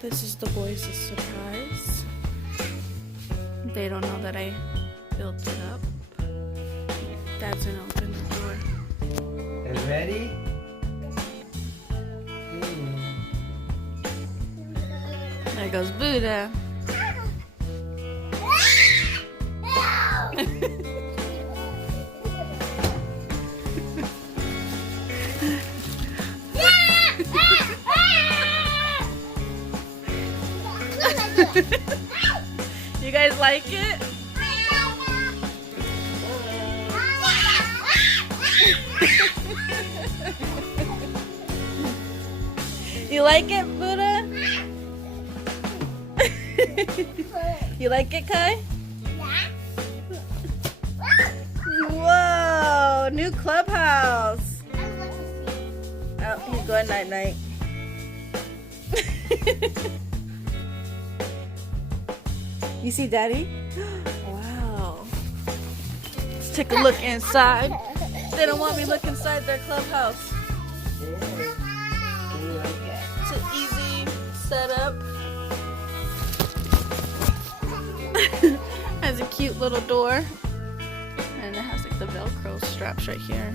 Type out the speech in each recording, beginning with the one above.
This is the boys' surprise. They don't know that I built it up. Dad's gonna open the door. You ready? There goes Buddha. You guys like it? You like it, Buddha? You like it, Kai? Whoa, new clubhouse. Oh, he's going night night. You see Daddy? Wow. Let's take a look inside. They don't want me to look inside their clubhouse. It's an easy setup. Has a cute little door. And it has like the Velcro straps right here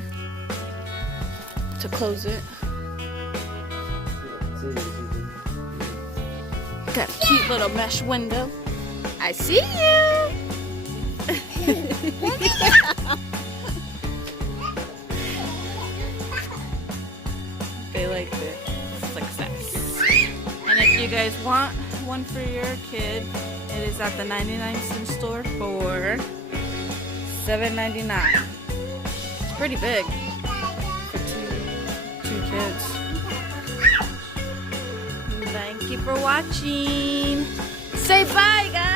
to close it. Got a cute little mesh window. I see you! They like it. Success. And if you guys want one for your kid, it is at the 99-cent store for $7.99. It's pretty big for two kids. Thank you for watching. Say bye, guys!